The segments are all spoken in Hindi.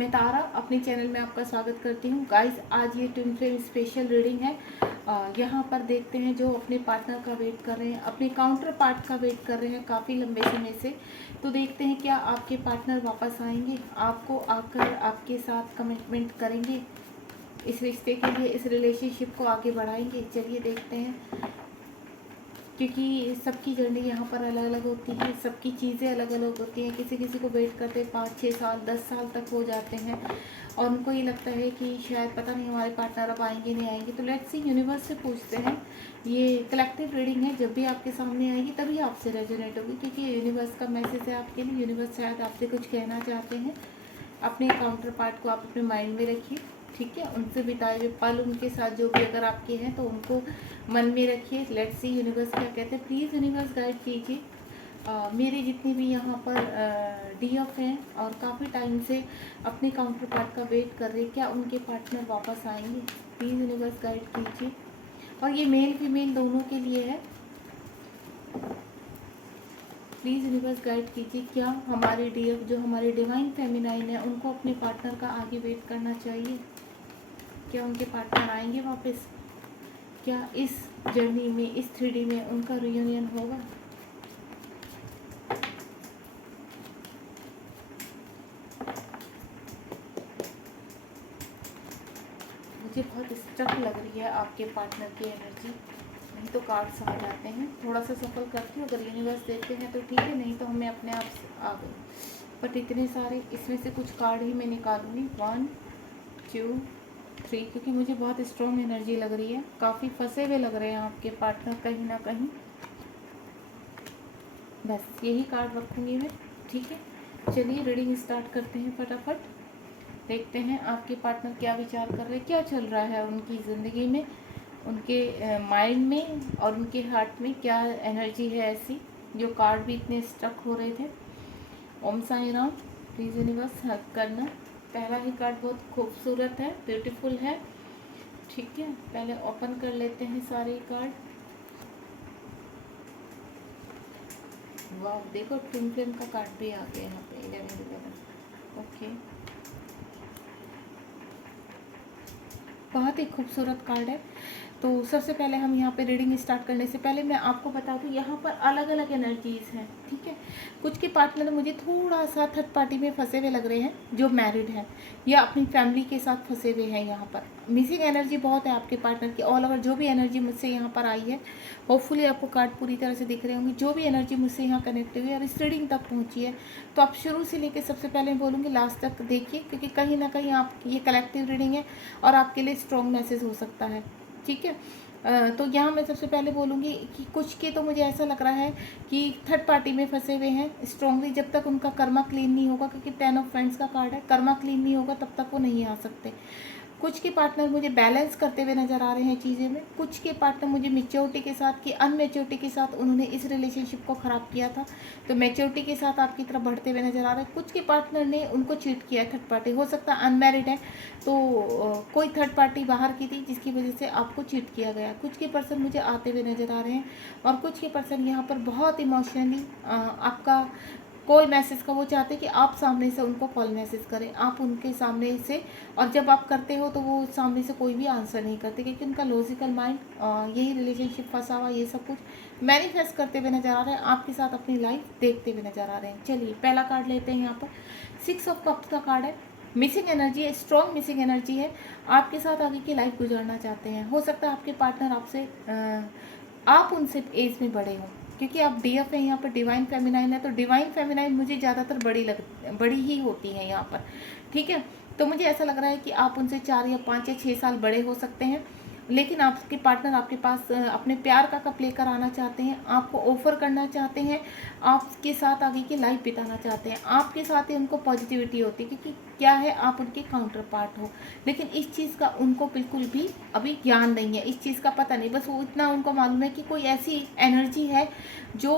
मैं तारा अपने चैनल में आपका स्वागत करती हूँ। गाइस, आज ये ट्विन फ्लेम स्पेशल रीडिंग है। यहाँ पर देखते हैं जो अपने पार्टनर का वेट कर रहे हैं, अपने काउंटर पार्ट का वेट कर रहे हैं काफ़ी लंबे समय से। तो देखते हैं क्या आपके पार्टनर वापस आएंगे, आपको आकर आपके साथ कमिटमेंट करेंगे, इस रिश्ते के लिए, इस रिलेशनशिप को आगे बढ़ाएंगे। चलिए देखते हैं, क्योंकि सबकी जर्नी यहाँ पर अलग अलग होती है, सबकी चीज़ें अलग अलग होती हैं। किसी किसी को वेट करते 5-6 साल 10 साल तक हो जाते हैं और उनको ये लगता है कि शायद पता नहीं हमारे पार्टनर अब आएंगे नहीं आएंगे। तो लेट्स सी, यूनिवर्स से पूछते हैं। ये कलेक्टिव रीडिंग है, जब भी आपके सामने आएगी तभी आपसे रेजोनेट होगी, क्योंकि ये यूनिवर्स का मैसेज है आपके लिए। यूनिवर्स शायद आपसे कुछ कहना चाहते हैं। अपने काउंटर पार्ट को आप अपने माइंड में रखिए, ठीक है। उनसे बिताए हुए पल, उनके साथ जो भी अगर आपके हैं तो उनको मन में रखिए। लेट्स सी यूनिवर्स क्या कहते हैं। प्लीज़ यूनिवर्स गाइड कीजिए मेरे जितने भी यहाँ पर डीएफ हैं और काफ़ी टाइम से अपने काउंटर पार्ट का वेट कर रहे हैं, क्या उनके पार्टनर वापस आएंगे। प्लीज़ यूनिवर्स गाइड कीजिए। और ये मेल फीमेल दोनों के लिए है। प्लीज़ यूनिवर्स गाइड कीजिए, क्या हमारे डीएफ जो हमारे डिवाइन फेमिनाइन है उनको अपने पार्टनर का आगे वेट करना चाहिए। क्या उनके पार्टनर आएंगे वापस, क्या इस जर्नी में, इस 3D में उनका रियूनियन होगा। मुझे बहुत स्टक लग रही है आपके पार्टनर की एनर्जी, नहीं तो कार्ड्स आ जाते हैं। थोड़ा सा सफल करती हूँ, अगर यूनिवर्स देते हैं तो ठीक है, नहीं तो हमें अपने आप से आ गई। बट इतने सारे, इसमें से कुछ कार्ड ही मैं निकालूंगी। 1 2 3, क्योंकि मुझे बहुत स्ट्रॉन्ग एनर्जी लग रही है। काफ़ी फंसे हुए लग रहे हैं आपके पार्टनर कहीं ना कहीं। बस यही कार्ड रखूँगी मैं, ठीक है। चलिए रीडिंग स्टार्ट करते हैं फटाफट। देखते हैं आपके पार्टनर क्या विचार कर रहे हैं, क्या चल रहा है उनकी ज़िंदगी में, उनके माइंड में और उनके हार्ट में क्या एनर्जी है ऐसी, जो कार्ड भी इतने स्टक हो रहे थे। Om Sai Ram. Please universe help करना। पहला ही कार्ड बहुत खूबसूरत है, ब्यूटीफुल है, ठीक है। पहले ओपन कर लेते हैं सारे कार्ड। वाह, देखो ट्विन फ्लेम का कार्ड भी आ गया यहाँ पे, 11 ओके। बहुत ही खूबसूरत कार्ड है। तो सबसे पहले हम यहाँ पे रीडिंग स्टार्ट करने से पहले मैं आपको बता दूँ, यहाँ पर अलग अलग एनर्जीज़ हैं, ठीक है। कुछ के पार्टनर मुझे थोड़ा सा थर्ड पार्टी में फंसे हुए लग रहे हैं, जो मैरिड हैं या अपनी फैमिली के साथ फंसे हुए हैं। यहाँ पर मिसिंग एनर्जी बहुत है आपके पार्टनर की। ऑल ओवर जो भी एनर्जी मुझसे यहाँ पर आई है, होपफुली आपको कार्ड पूरी तरह से दिख रहे होंगे। जो भी एनर्जी मुझसे यहाँ कनेक्ट हुई है और इस रीडिंग तक पहुँची है, तो आप शुरू से लेकर सबसे पहले बोलूँगी लास्ट तक देखिए, क्योंकि कहीं ना कहीं आप, ये कलेक्टिव रीडिंग है और आपके लिए स्ट्रॉन्ग मैसेज हो सकता है, ठीक है। तो यहाँ मैं सबसे पहले बोलूँगी कि कुछ के तो मुझे ऐसा लग रहा है कि थर्ड पार्टी में फंसे हुए हैं स्ट्रांगली, जब तक उनका कर्मा क्लीन नहीं होगा, क्योंकि 10 ऑफ फ्रेंड्स का कार्ड है, कर्मा क्लीन नहीं होगा तब तक वो नहीं आ सकते। कुछ के पार्टनर मुझे बैलेंस करते हुए नज़र आ रहे हैं चीज़ें में। कुछ के पार्टनर मुझे मेच्योरिटी के साथ कि अनमेच्योरिटी के साथ उन्होंने इस रिलेशनशिप को ख़राब किया था, तो मेच्योरिटी के साथ आपकी तरफ बढ़ते हुए नज़र आ रहे हैं। कुछ के पार्टनर ने उनको चीट किया, थर्ड पार्टी हो सकता है, अनमैरिड है तो कोई थर्ड पार्टी बाहर की थी जिसकी वजह से आपको चीट किया गया। कुछ के पर्सन मुझे आते हुए नज़र आ रहे हैं और कुछ के पर्सन यहाँ पर बहुत इमोशनली आपका कॉल मैसेज का वो चाहते हैं कि आप सामने से उनको कॉल मैसेज करें, आप उनके सामने से, और जब आप करते हो तो वो सामने से कोई भी आंसर नहीं करते, क्योंकि उनका लॉजिकल माइंड यही रिलेशनशिप फंसा हुआ, ये सब कुछ मैनिफेस्ट करते हुए नज़र आ रहे हैं, आपके साथ अपनी लाइफ देखते हुए नज़र आ रहे हैं। चलिए पहला कार्ड लेते हैं। यहाँ पर 6 ऑफ कप्स का कार्ड है। मिसिंग एनर्जी है, स्ट्रॉन्ग मिसिंग एनर्जी है। आपके साथ आगे की लाइफ गुजारना चाहते हैं। हो सकता है आपके पार्टनर आपसे आप उनसे एज में बड़े हो, क्योंकि आप डीएफ है यहाँ पर, डिवाइन फेमिनाइन है, तो डिवाइन फेमिनाइन मुझे ज़्यादातर बड़ी ही होती है यहाँ पर, ठीक है। तो मुझे ऐसा लग रहा है कि आप उनसे 4 या 5 या 6 साल बड़े हो सकते हैं, लेकिन आपके पार्टनर आपके पास अपने प्यार का कप लेकर आना चाहते हैं, आपको ऑफर करना चाहते हैं, आपके साथ आगे की लाइफ बिताना चाहते हैं। आपके साथ ही उनको पॉजिटिविटी होती है, क्योंकि क्या है, आप उनके काउंटर पार्ट हो, लेकिन इस चीज़ का उनको बिल्कुल भी अभी ज्ञान नहीं है, इस चीज़ का पता नहीं। बस वो इतना उनको मालूम है कि कोई ऐसी एनर्जी है जो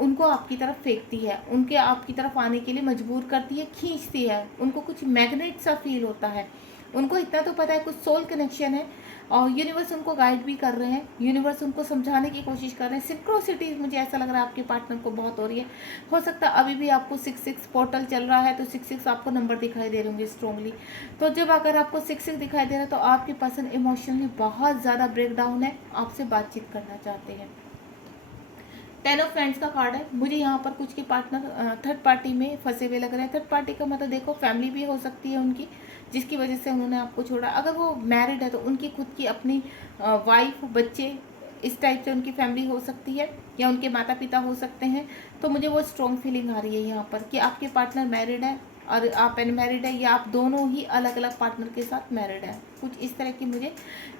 उनको आपकी तरफ फेंकती है, उनके आपकी तरफ आने के लिए मजबूर करती है, खींचती है, उनको कुछ मैग्नेट सा फील होता है। उनको इतना तो पता है कुछ सोल कनेक्शन है और यूनिवर्स उनको गाइड भी कर रहे हैं, यूनिवर्स उनको समझाने की कोशिश कर रहे हैं। सिंक्रोसिटी मुझे ऐसा लग रहा है आपके पार्टनर को बहुत हो रही है। हो सकता है अभी भी आपको 66 पोर्टल चल रहा है, तो 66 आपको नंबर दिखाई दे रहे होंगे स्ट्रॉन्गली। तो जब अगर आपको 66 दिखाई दे रहा है तो आपके पर्सन इमोशनली बहुत ज़्यादा ब्रेकडाउन है, आपसे बातचीत करना चाहते हैं। 10 ऑफ फ्रेंड्स का कार्ड है। मुझे यहाँ पर कुछ के पार्टनर थर्ड पार्टी में फंसे हुए लग रहे हैं। थर्ड पार्टी का मतलब देखो फैमिली भी हो सकती है उनकी, जिसकी वजह से उन्होंने आपको छोड़ा। अगर वो मैरिड है तो उनकी खुद की अपनी वाइफ, बच्चे, इस टाइप से उनकी फैमिली हो सकती है, या उनके माता पिता हो सकते हैं। तो मुझे वो स्ट्रॉन्ग फीलिंग आ रही है यहाँ पर कि आपके पार्टनर मैरिड है और आप अनमैरिड है, या आप दोनों ही अलग अलग पार्टनर के साथ मैरिड है। कुछ इस तरह की मुझे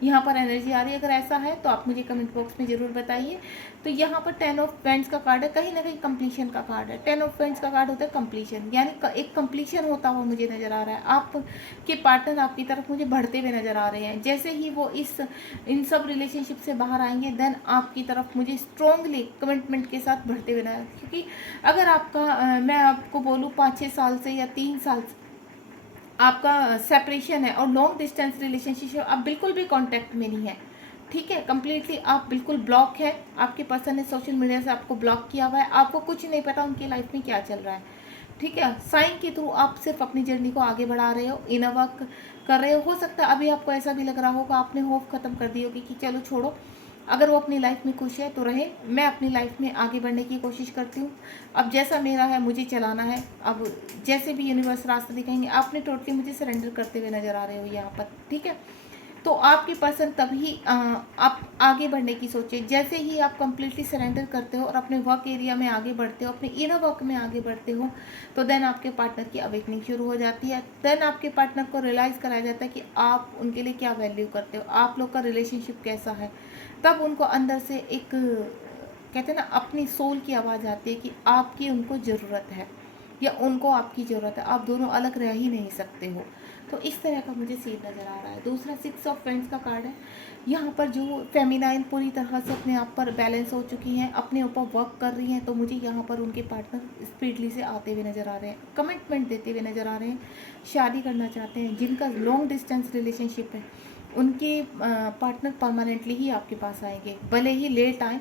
यहाँ पर एनर्जी आ रही है। अगर ऐसा है तो आप मुझे कमेंट बॉक्स में ज़रूर बताइए। तो यहाँ पर 10 ऑफ पेंट्स का कार्ड है, कहीं ना कहीं कंप्लीशन का कार्ड है। 10 ऑफ पेंट्स का कार्ड होता है कंप्लीशन, यानी एक कंप्लीशन होता हुआ मुझे नज़र आ रहा है। आपके पार्टनर आपकी तरफ मुझे बढ़ते हुए नज़र आ रहे हैं। जैसे ही वो इन सब रिलेशनशिप से बाहर आएंगे, देन आपकी तरफ मुझे स्ट्रॉन्गली कमिटमेंट के साथ बढ़ते हुए नजर, क्योंकि अगर आपका मैं आपको बोलूँ 5-6 साल से या 3 साल से आपका सेपरेशन है और लॉन्ग डिस्टेंस रिलेशनशिप, आप बिल्कुल भी कांटेक्ट में नहीं है, ठीक है, कम्प्लीटली आप बिल्कुल ब्लॉक है। आपके पर्सन ने सोशल मीडिया से आपको ब्लॉक किया हुआ है, आपको कुछ नहीं पता उनकी लाइफ में क्या चल रहा है, ठीक है। साइन के थ्रू आप सिर्फ अपनी जर्नी को आगे बढ़ा रहे हो, इनर वर्क कर रहे हो सकता है अभी आपको ऐसा भी लग रहा होगा, आपने होप खत्म कर दी होगी कि चलो छोड़ो, अगर वो अपनी लाइफ में खुश है तो रहे, मैं अपनी लाइफ में आगे बढ़ने की कोशिश करती हूँ, अब जैसा मेरा है मुझे चलाना है, अब जैसे भी यूनिवर्स रास्ता दिखाएंगे। आपने टोटली मुझे सरेंडर करते हुए नज़र आ रहे हो यहाँ पर, ठीक है। तो आपकी पर्सन तभी आप आगे बढ़ने की सोचे, जैसे ही आप कंप्लीटली सरेंडर करते हो और अपने वर्क एरिया में आगे बढ़ते हो, अपने इनर वर्क में आगे बढ़ते हो, तो देन आपके पार्टनर की अवेकनिंग शुरू हो जाती है। देन आपके पार्टनर को रियलाइज़ कराया जाता है कि आप उनके लिए क्या वैल्यू करते हो, आप लोग का रिलेशनशिप कैसा है। तब उनको अंदर से एक कहते हैं ना अपनी सोल की आवाज़ आती है कि आपकी उनको ज़रूरत है या उनको आपकी ज़रूरत है, आप दोनों अलग रह ही नहीं सकते हो। तो इस तरह का मुझे सीन नज़र आ रहा है। दूसरा 6 ऑफ पेंट्स का कार्ड है। यहाँ पर जो फेमिनाइन पूरी तरह से अपने आप पर बैलेंस हो चुकी हैं, अपने ऊपर वर्क कर रही हैं, तो मुझे यहाँ पर उनके पार्टनर स्पीडली से आते हुए नज़र आ रहे हैं, कमिटमेंट देते हुए नज़र आ रहे हैं, शादी करना चाहते हैं। जिनका लॉन्ग डिस्टेंस रिलेशनशिप है उनके पार्टनर परमानेंटली ही आपके पास आएंगे, भले ही लेट आए,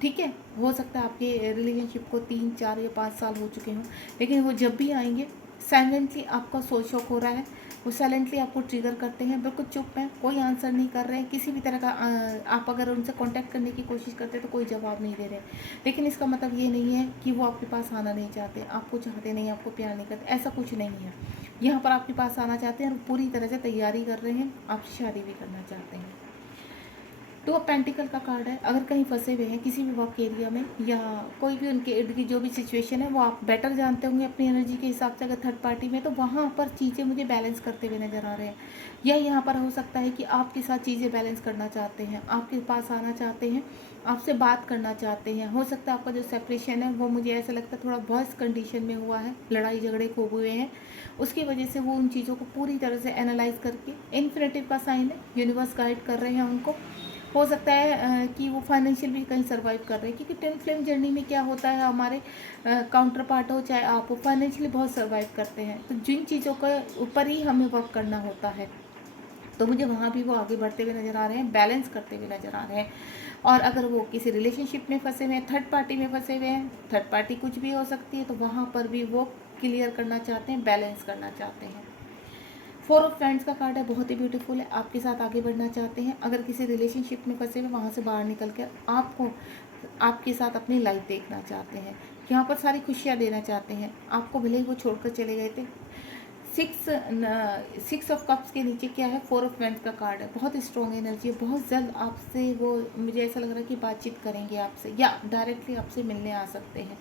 ठीक है। हो सकता है आपके रिलेशनशिप को 3-4 या 5 साल हो चुके हों, लेकिन वो जब भी आएंगे साइलेंटली आपका सोल शॉक हो रहा है, वो साइलेंटली आपको ट्रिगर करते हैं, बिल्कुल चुप हैं, कोई आंसर नहीं कर रहे हैं, किसी भी तरह का आप अगर उनसे कांटेक्ट करने की कोशिश करते हैं तो कोई जवाब नहीं दे रहे। लेकिन इसका मतलब ये नहीं है कि वो आपके पास आना नहीं चाहते, आपको चाहते नहीं, आपको प्यार नहीं करते, ऐसा कुछ नहीं है। यहाँ पर आपके पास आना चाहते हैं और पूरी तरह से तैयारी कर रहे हैं, आपसे शादी भी करना चाहते हैं। टू ऑफ पेंटिकल का कार्ड है। अगर कहीं फंसे हुए हैं किसी भी वर्क एरिया में या कोई भी उनके इर्द की जो भी सिचुएशन है वो आप बेटर जानते होंगे अपनी एनर्जी के हिसाब से, अगर थर्ड पार्टी में, तो वहाँ पर चीज़ें मुझे बैलेंस करते हुए नज़र आ रहे हैं। या यहाँ पर हो सकता है कि आपके साथ चीज़ें बैलेंस करना चाहते हैं, आपके पास आना चाहते हैं, आपसे बात करना चाहते हैं। हो सकता है आपका जो सेपरेशन है वो मुझे ऐसा लगता है थोड़ा वर्स्ट कंडीशन में हुआ है, लड़ाई झगड़े खूब हुए हैं, उसकी वजह से वो उन चीज़ों को पूरी तरह से एनालाइज करके, इन्फिनिटिव का साइन है, यूनिवर्स गाइड कर रहे हैं उनको। हो सकता है कि वो फाइनेंशियल भी कहीं सर्वाइव कर रहे हैं, क्योंकि ट्विन फ्लेम जर्नी में क्या होता है, हमारे काउंटर पार्ट हो चाहे आप हो, फाइनेंशियली बहुत सर्वाइव करते हैं, तो जिन चीज़ों के ऊपर ही हमें वर्क करना होता है, तो मुझे वहाँ भी वो आगे बढ़ते हुए नज़र आ रहे हैं, बैलेंस करते हुए नज़र आ रहे हैं। और अगर वो किसी रिलेशनशिप में फंसे हुए हैं, थर्ड पार्टी में फंसे हुए हैं, थर्ड पार्टी कुछ भी हो सकती है, तो वहाँ पर भी वो क्लियर करना चाहते हैं, बैलेंस करना चाहते हैं। 4 ऑफ फ्रेंड्स का कार्ड है, बहुत ही ब्यूटीफुल है, आपके साथ आगे बढ़ना चाहते हैं। अगर किसी रिलेशनशिप में फंसे हुए वहाँ से बाहर निकल कर आपको आपके साथ अपनी लाइफ देखना चाहते हैं, यहाँ पर सारी खुशियाँ देना चाहते हैं आपको, भले ही वो छोड़कर चले गए थे। 6 ऑफ कप्स के नीचे क्या है, 4 ऑफ वेंट्स का कार्ड है। बहुत स्ट्रॉन्ग एनर्जी है, बहुत जल्द आपसे वो मुझे ऐसा लग रहा है कि बातचीत करेंगे आपसे या डायरेक्टली आपसे मिलने आ सकते हैं,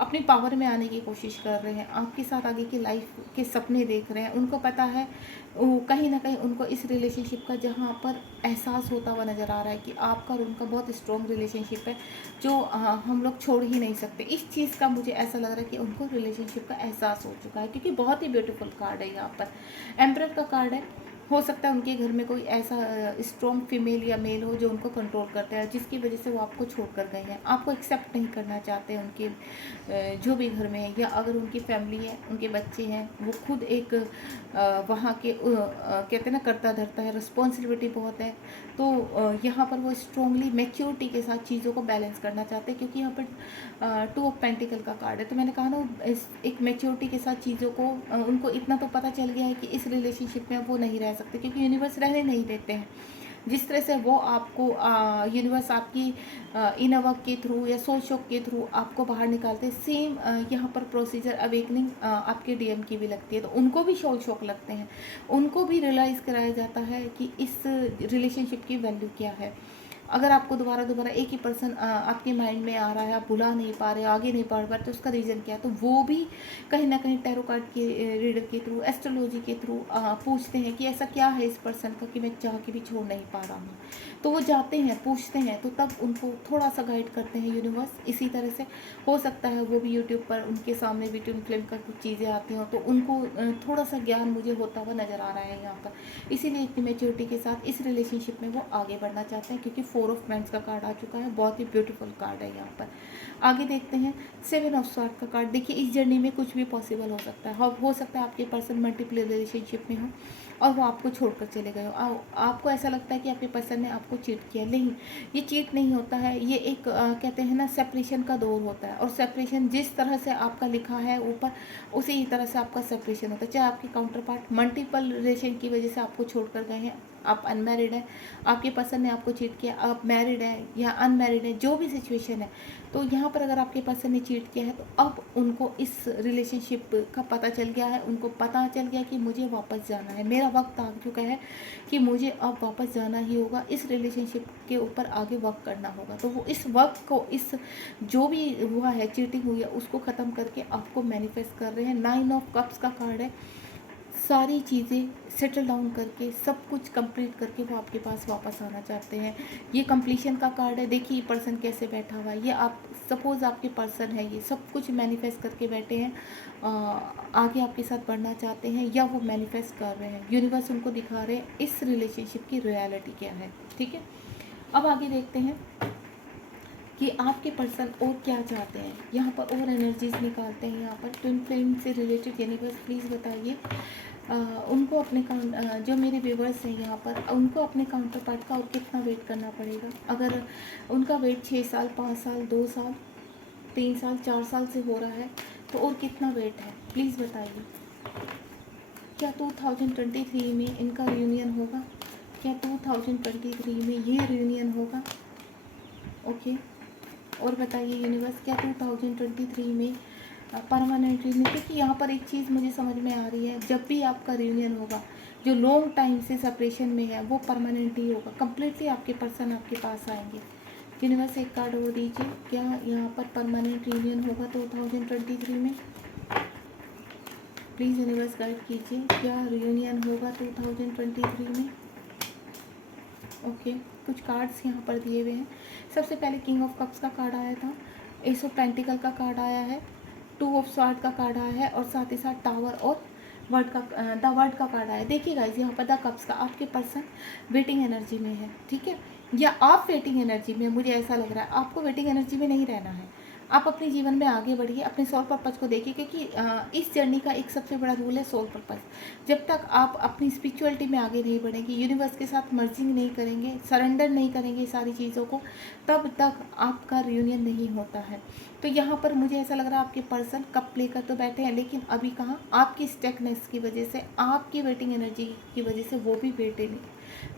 अपनी पावर में आने की कोशिश कर रहे हैं, आपके साथ आगे की लाइफ के सपने देख रहे हैं। उनको पता है वो कहीं ना कहीं उनको इस रिलेशनशिप का जहाँ पर एहसास होता हुआ नज़र आ रहा है कि आपका और उनका बहुत स्ट्रॉन्ग रिलेशनशिप है जो हम लोग छोड़ ही नहीं सकते। इस चीज़ का मुझे ऐसा लग रहा है कि उनको रिलेशनशिप का एहसास हो चुका है, क्योंकि बहुत ही ब्यूटीफुल कार्ड है यहाँ पर। एम्परर का कार्ड है, हो सकता है उनके घर में कोई ऐसा स्ट्रॉन्ग फीमेल या मेल हो जो उनको कंट्रोल करता है, जिसकी वजह से वो आपको छोड़ कर गए हैं, आपको एक्सेप्ट नहीं करना चाहते उनके जो भी घर में है, या अगर उनकी फैमिली है, उनके बच्चे हैं, वो खुद एक वहाँ के कहते हैं ना करता धरता है, रिस्पॉन्सिबिलिटी बहुत है, तो यहाँ पर वो स्ट्रॉन्गली मैच्योरिटी के साथ चीज़ों को बैलेंस करना चाहते हैं, क्योंकि यहाँ पर 2 ऑफ पेंटिकल का कार्ड है। तो मैंने कहा ना एक मैच्योरिटी के साथ चीज़ों को उनको इतना तो पता चल गया है कि इस रिलेशनशिप में वो नहीं रह सकते, क्योंकि यूनिवर्स रहने नहीं देते हैं। जिस तरह से वो आपको यूनिवर्स आपकी इनर वर्क के थ्रू या सोल शॉक के थ्रू आपको बाहर निकालते हैं, सेम यहाँ पर प्रोसीजर अवेकनिंग आपके डीएम की भी लगती है, तो उनको भी सोल शॉक लगते हैं, उनको भी रियलाइज़ कराया जाता है कि इस रिलेशनशिप की वैल्यू क्या है। अगर आपको दोबारा एक ही पर्सन आपके माइंड में आ रहा है, आप भुला नहीं पा रहे, आगे नहीं बढ़ पा रहे, तो उसका रीज़न क्या है, तो वो भी कहीं ना कहीं टैरो कार्ड के रीडर के थ्रू, एस्ट्रोलॉजी के थ्रू पूछते हैं कि ऐसा क्या है इस पर्सन का कि मैं चाह के भी छोड़ नहीं पा रहा हूँ। तो वो जाते हैं, पूछते हैं, तो तब उनको थोड़ा सा गाइड करते हैं यूनिवर्स। इसी तरह से हो सकता है वो भी यूट्यूब पर उनके सामने भी ट्विन फ्लेम का कुछ चीज़ें आती हों, तो उनको थोड़ा सा ज्ञान मुझे होता हुआ नज़र आ रहा है यहाँ पर, इसीलिए इतनी मेच्योरिटी के साथ इस रिलेशनशिप में वो आगे बढ़ना चाहते हैं, क्योंकि 4 ऑफ वांड्स का कार्ड आ चुका है, बहुत ही ब्यूटीफुल कार्ड है यहाँ पर। आगे देखते हैं 7 ऑफ स्वॉर्ड का कार्ड। देखिए इस जर्नी में कुछ भी पॉसिबल हो सकता है, हो सकता है आपके पर्सन मल्टीपल रिलेशनशिप में हो और वो आपको छोड़कर चले गए हो, आपको ऐसा लगता है कि आपके पर्सन ने आपको चीट किया। नहीं, ये चीट नहीं होता है, ये एक कहते हैं ना सेपरेशन का दौर होता है, और सेपरेशन जिस तरह से आपका लिखा है ऊपर, उसी तरह से आपका सेपरेशन होता है। चाहे आपके काउंटर पार्ट मल्टीपल रिलेशन की वजह से आपको छोड़कर गए हैं, आप अनमैरिड हैं, आपके पर्सन ने आपको चीट किया, आप मैरिड हैं या अनमैरिड हैं, जो भी सिचुएशन है, तो यहाँ पर अगर आपके पर्सन ने चीट किया है, तो अब उनको इस रिलेशनशिप का पता चल गया है, उनको पता चल गया कि मुझे वापस जाना है, मेरा वक्त आ चुका है कि मुझे अब वापस जाना ही होगा, इस रिलेशनशिप के ऊपर आगे वर्क करना होगा। तो वो इस वर्क को, इस जो भी हुआ है, चीटिंग हुई है, उसको ख़त्म करके आपको मैनिफेस्ट कर रहे हैं। 9 ऑफ कप्स का कार्ड है, सारी चीज़ें सेटल डाउन करके, सब कुछ कंप्लीट करके वो आपके पास वापस आना चाहते हैं। ये कंप्लीशन का कार्ड है। देखिए ये पर्सन कैसे बैठा हुआ है, ये आप सपोज़ आपके पर्सन है, ये सब कुछ मैनिफेस्ट करके बैठे हैं, आगे आपके साथ बढ़ना चाहते हैं, या वो मैनिफेस्ट कर रहे हैं, यूनिवर्स उनको दिखा रहे हैं इस रिलेशनशिप की रियलिटी क्या है। ठीक है, अब आगे देखते हैं कि आपके पर्सन और क्या चाहते हैं। यहाँ पर और एनर्जीज निकालते हैं। यहाँ पर ट्विन फ्लेम से रिलेटेड यूनिवर्स प्लीज़ बताइए उनको अपने जो मेरे व्यूवर्स हैं यहाँ पर, उनको अपने काउंटर पार्ट का और कितना वेट करना पड़ेगा। अगर उनका वेट 6 साल, 5 साल, 2 साल, 3 साल, 4 साल से हो रहा है, तो और कितना वेट है प्लीज़ बताइए। क्या 2023 में इनका रियूनियन होगा? क्या 2023 में ये रियूनियन होगा? ओके, और बताइए यूनिवर्स, क्या 2023 में परमानेंट रियूनियन? क्योंकि यहाँ पर एक चीज़ मुझे समझ में आ रही है, जब भी आपका रियूनियन होगा, जो लॉन्ग टाइम से सेपरेशन में है वो परमानेंट ही होगा, कम्प्लीटली आपके पर्सन आपके पास आएंगे। यूनिवर्स एक कार्ड और दीजिए, क्या यहाँ पर परमानेंट रियूनियन होगा 2023 में? प्लीज़ यूनिवर्स गाइड कीजिए, क्या रियूनियन होगा 2023 में? ओके, कुछ कार्ड्स यहाँ पर दिए हुए हैं। सबसे पहले किंग ऑफ कप्स का कार्ड आया था, एस ऑफ पेंटिकल का कार्ड आया है, 2 ऑफ स्वॉर्ड का कार्ड आया है, और साथ ही साथ टावर और वर्ड का द वर्ड का कार्ड आया है। देखिए गाइस, यहाँ पर द कप्स का आपके पर्सन वेटिंग एनर्जी में है, ठीक है, या आप वेटिंग एनर्जी में, मुझे ऐसा लग रहा है आपको वेटिंग एनर्जी में नहीं रहना है। आप अपने जीवन में आगे बढ़िए, अपने सोल पर्पज़ को देखिए, क्योंकि इस जर्नी का एक सबसे बड़ा रूल है सोल पर्पज़। जब तक आप अपनी स्पिरिचुअलिटी में आगे नहीं बढ़ेंगे, यूनिवर्स के साथ मर्जिंग नहीं करेंगे, सरेंडर नहीं करेंगे सारी चीज़ों को, तब तक आपका रियूनियन नहीं होता है। तो यहाँ पर मुझे ऐसा लग रहा है आपके पर्सन कप लेकर तो बैठे हैं, लेकिन अभी कहाँ, आपकी स्टेकनेस की वजह से, आपकी वेटिंग एनर्जी की वजह से वो भी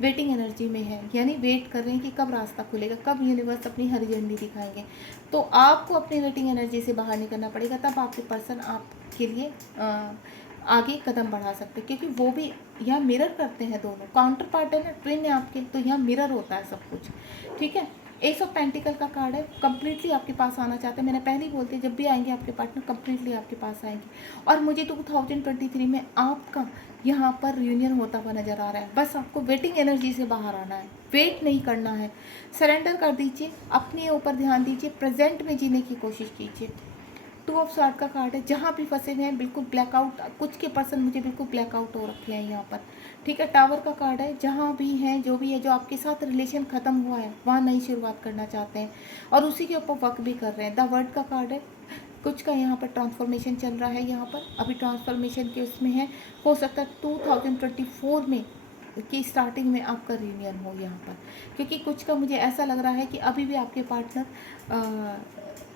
वेटिंग एनर्जी में है, यानी वेट कर रहे हैं कि कब रास्ता खुलेगा, कब यूनिवर्स अपनी हरी झंडी दिखाएंगे। तो आपको अपनी वेटिंग एनर्जी से बाहर निकलना पड़ेगा, तब आपके पर्सन आपके लिए आगे कदम बढ़ा सकते हैं, क्योंकि वो भी यहाँ मिरर करते हैं, दोनों काउंटर पार्ट है ना, ट्विन है आपके, तो यहाँ मिरर होता है सब कुछ। ठीक है, एस ऑफ पेंटिकल का कार्ड है, कम्प्लीटली आपके पास आना चाहते हैं। मैंने पहले ही बोलती, जब भी आएंगे आपके पार्टनर कम्प्लीटली आपके पास आएंगे, और मुझे 2023 में आपका यहाँ पर रियूनियन होता हुआ नज़र आ रहा है। बस आपको वेटिंग एनर्जी से बाहर आना है, वेट नहीं करना है, सरेंडर कर दीजिए, अपने ऊपर ध्यान दीजिए, प्रेजेंट में जीने की कोशिश कीजिए। टू ऑफ स्वार्ड का कार्ड है, जहाँ भी फंसे हुए हैं बिल्कुल ब्लैकआउट, कुछ के पर्सन मुझे बिल्कुल ब्लैकआउट हो रखे हैं यहाँ पर, ठीक है। टावर का कार्ड है, जहाँ भी हैं जो भी है, जो आपके साथ रिलेशन ख़त्म हुआ है वहाँ नई शुरुआत करना चाहते हैं और उसी के ऊपर वर्क भी कर रहे हैं। द वर्ड का कार्ड है, कुछ का यहाँ पर ट्रांसफॉर्मेशन चल रहा है, यहाँ पर अभी ट्रांसफॉर्मेशन के उसमें है, हो सकता है 2024 में की स्टार्टिंग में आपका रियूनियन हो यहाँ पर, क्योंकि कुछ का मुझे ऐसा लग रहा है कि अभी भी आपके पार्टनर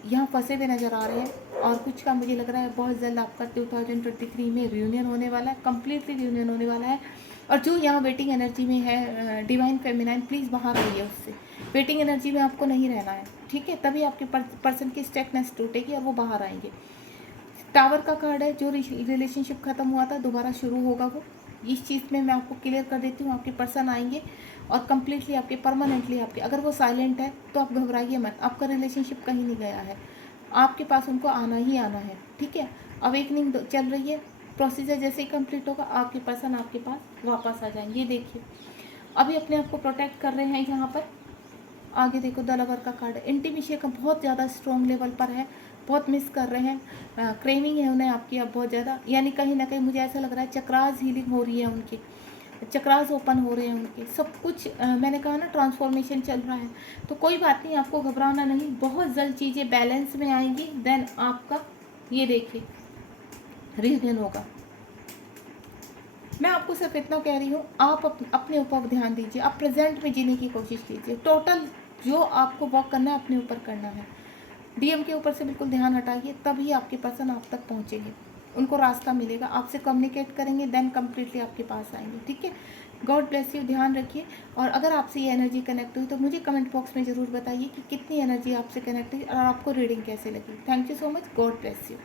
यहाँ फंसे हुए नज़र आ रहे हैं और कुछ का मुझे लग रहा है बहुत जल्द आपका 2023 में रियूनियन होने वाला है, कम्प्लीटली रियूनियन होने वाला है। और जो यहाँ वेटिंग एनर्जी में है डिवाइन फेमिनाइन, प्लीज़ बाहर आइए उससे, वेटिंग एनर्जी में आपको नहीं रहना है, ठीक है, तभी आपके पर्सन की स्टेटनेस टूटेगी और वो बाहर आएंगे। टावर का कार्ड है, जो रिलेशनशिप ख़त्म हुआ था दोबारा शुरू होगा वो, इस चीज़ में मैं आपको क्लियर कर देती हूँ। आपके पर्सन आएंगे और कम्प्लीटली आपके परमानेंटली आपके, अगर वो साइलेंट है तो आप घबराइए मत, आपका रिलेशनशिप कहीं नहीं गया है, आपके पास उनको आना ही आना है, ठीक है। अवेकनिंग चल रही है, प्रोसीजर जैसे ही कंप्लीट होगा आपके पर्सन आपके पास वापस आ जाएंगे। ये देखिए अभी अपने आप को प्रोटेक्ट कर रहे हैं यहाँ पर। आगे देखो द लवर का कार्ड है, इंटीमेसी का बहुत ज़्यादा स्ट्रॉन्ग लेवल पर है, बहुत मिस कर रहे हैं, क्रेविंग है उन्हें आपकी अब बहुत ज़्यादा, यानी कहीं ना कहीं मुझे ऐसा लग रहा है चक्रास हीलिंग हो रही है उनकी, चक्रास ओपन हो रहे हैं उनके, सब कुछ मैंने कहा ना ट्रांसफॉर्मेशन चल रहा है, तो कोई बात नहीं, आपको घबराना नहीं, बहुत जल्द चीज़ें बैलेंस में आएंगी। देन आपका ये देखिए रियूनियन होगा। मैं आपको सिर्फ इतना कह रही हूँ, आप अपने ऊपर ध्यान दीजिए, आप प्रेजेंट में जीने की कोशिश कीजिए, टोटल जो आपको वर्क करना है अपने ऊपर करना है, डीएम के ऊपर से बिल्कुल ध्यान हटाइए, तभी आपके पर्सन आप तक पहुँचेंगे, उनको रास्ता मिलेगा, आपसे कम्युनिकेट करेंगे, देन कम्प्लीटली आपके पास आएंगे, ठीक है। गॉड ब्लेस यू, ध्यान रखिए। और अगर आपसे ये एनर्जी कनेक्ट हुई तो मुझे कमेंट बॉक्स में ज़रूर बताइए कि कितनी एनर्जी आपसे कनेक्ट हुई और आपको रीडिंग कैसे लगी। Thank you so much, God bless you.